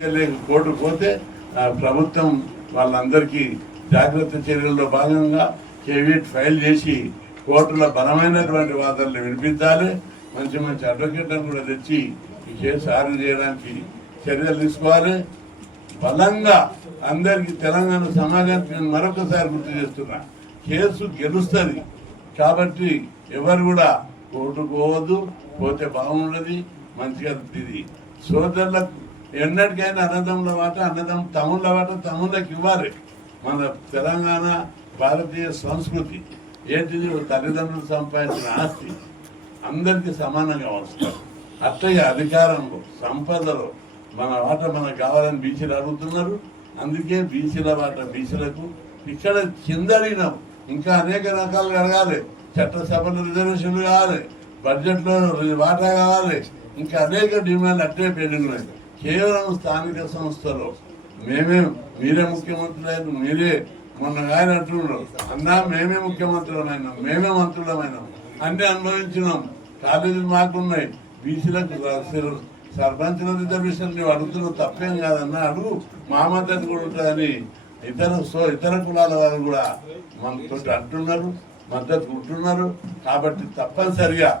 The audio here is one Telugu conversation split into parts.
కోర్టు పోతే ప్రభుత్వం వాళ్ళందరికీ జాగ్రత్త చర్యల్లో భాగంగా కేవీట్ ఫైల్ చేసి కోర్టులో బలమైనటువంటి వాదనలు వినిపించాలి. మంచి మంచి అడ్వకేట్లను కూడా తెచ్చి ఈ కేసు ఆర్గ్యూ చేయడానికి చర్యలు తీసుకోవాలి. బలంగా అందరికీ తెలంగాణ సమాజానికి నేను మరొకసారి గుర్తు చేస్తున్నా, కేసు గెలుస్తుంది కాబట్టి ఎవరు కూడా కోర్టుకు పోవద్దు, పోతే బాగుండదు. మంచిగా ఇది సోదరులకు ఎన్నటికైనా అన్నదమ్ముల మాట తమ్ముళ్ళ మాట తమ్ముళ్ళకి ఇవ్వాలి. మన తెలంగాణ భారతీయ సంస్కృతి ఏంటిది, తల్లిదండ్రులు సంపాదించిన ఆస్తి అందరికీ సమానంగా వస్తారు. అట్టగా అధికారంలో సంపదలో మన వాట మనకు కావాలని బీసీలు అడుగుతున్నారు. అందుకే బీసీల వాట బీసీలకు ఇక్కడ కింద అడిగినాం. ఇంకా అనేక రకాలుగా అడగాలి. చట్టసభలో రిజర్వేషన్లు కావాలి, బడ్జెట్లో వాటా కావాలి, ఇంకా అనేక డిమాండ్లు అట్టే పెండింగ్ ఉన్నాయి. కేవలం స్థానిక సంస్థలో మీరే ముఖ్యమంత్రులైన మీరే మొన్న ఆయన అంటున్నారు, అన్నా మేమే ముఖ్యమంత్రులమైనాం, మేమే మంత్రులమైనాం, అన్ని అనుభవించినాం. కాలేజీలు మాకున్నాయి. బీసీలకు సర్పంచుల రిజర్వేషన్ నువ్వు అడుగుతున్న తప్పేం కాదన్నా, అడుగు, మా మద్దతు కూడా ఉంటుందని ఇతర కులాల వారు కూడా మనతో అంటున్నారు, మద్దతు ఉంటున్నారు. కాబట్టి తప్పనిసరిగా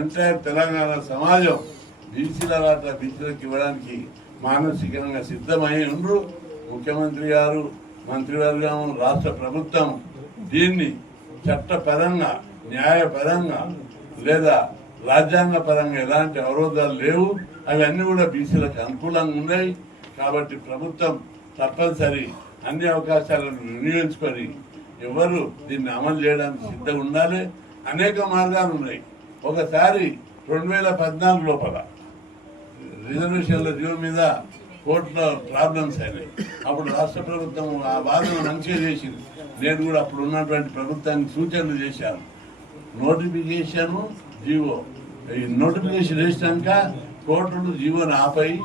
ఎంటైర్ తెలంగాణ సమాజం బీసీల వాటా బీసీలకు ఇవ్వడానికి మానసికంగా సిద్ధమై ఉండ్రు. ముఖ్యమంత్రి గారు, మంత్రివర్గం, రాష్ట్ర ప్రభుత్వం దీన్ని చట్టపరంగా, న్యాయపరంగా లేదా రాజ్యాంగ పరంగా ఎలాంటి అవరోధాలు లేవు. అవన్నీ కూడా బీసీలకు అనుకూలంగా ఉన్నాయి. కాబట్టి ప్రభుత్వం తప్పనిసరి అన్ని అవకాశాలను వినియోగించుకొని ఎవరు దీన్ని అమలు చేయడానికి సిద్ధంగా ఉండాలి. అనేక మార్గాలు ఉన్నాయి. ఒకసారి 2014 లోపల రిజర్వేషన్ల డ్యూ మీద కోర్టులో ప్రాబ్లమ్స్ అయినాయి. అప్పుడు రాష్ట్ర ప్రభుత్వం ఆ వాదన మంచిగా చేసింది. నేను కూడా అప్పుడు ఉన్నటువంటి ప్రభుత్వానికి సూచనలు చేశాను. నోటిఫికేషన్ జీవో, ఈ నోటిఫికేషన్ వేసినాక కోర్టులు జీవోని ఆపాయి.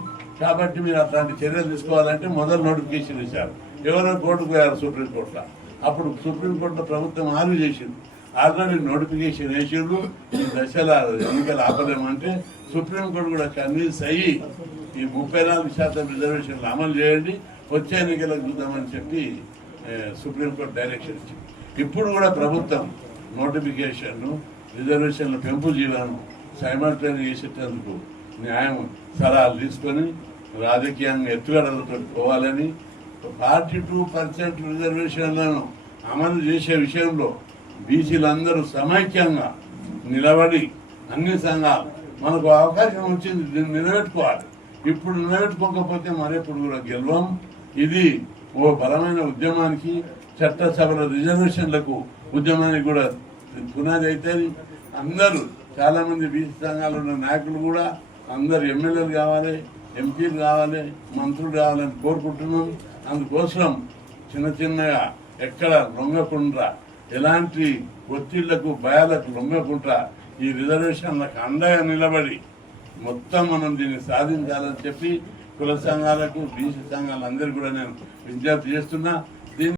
కాబట్టి మీరు అట్లాంటి చర్యలు తీసుకోవాలంటే మొదలు నోటిఫికేషన్ వేశారు. ఎవరో కోర్టుకు పోయారు సుప్రీంకోర్టులో. అప్పుడు సుప్రీంకోర్టులో ప్రభుత్వం ఆర్గ్యూ చేసింది. ఆల్రెడీ నోటిఫికేషన్ వేసిండ్రు, ఈ దశల ఎన్నికలు ఆపలేమంటే సుప్రీంకోర్టు కూడా కన్విన్స్ అయ్యి ఈ 34% రిజర్వేషన్లు అమలు చేయండి, వచ్చే ఎన్నికలకు చూద్దామని చెప్పి సుప్రీంకోర్టు డైరెక్షన్ ఇచ్చింది. ఇప్పుడు కూడా ప్రభుత్వం నోటిఫికేషన్ను రిజర్వేషన్ల పెంపు జీవాను సైమల్టేనియస్ చేసేటందుకు న్యాయం సలహాలు తీసుకొని రాజకీయంగా ఎత్తుగడలతో పోవాలని 42% రిజర్వేషన్లను అమలు చేసే విషయంలో బీసీలందరూ సమైక్యంగా నిలబడి అన్ని సంఘాలు మనకు అవకాశం వచ్చింది, దీన్ని నిలబెట్టుకోవాలి. ఇప్పుడు నిలబెట్టుకోకపోతే మరెప్పుడు కూడా గెలవం. ఇది ఓ బలమైన ఉద్యమానికి, చట్టసభల రిజర్వేషన్లకు ఉద్యమానికి కూడా పునాది అవుతుంది. అందరూ చాలామంది బీసీ సంఘాలు ఉన్న నాయకులు కూడా అందరు ఎమ్మెల్యేలు కావాలి, ఎంపీలు కావాలి, మంత్రులు కావాలని కోరుకుంటున్నాం. అందుకోసం చిన్నగా ఎక్కడ లొంగకుండా, ఎలాంటి ఒత్తిళ్లకు భయాలకు లొంగకుండా ఈ రిజర్వేషన్లకు అండగా నిలబడి మొత్తం మనం దీన్ని సాధించాలని చెప్పి కుల సంఘాలకు, బీసీ సంఘాలందరూ కూడా నేను విజ్ఞప్తి చేస్తున్నా.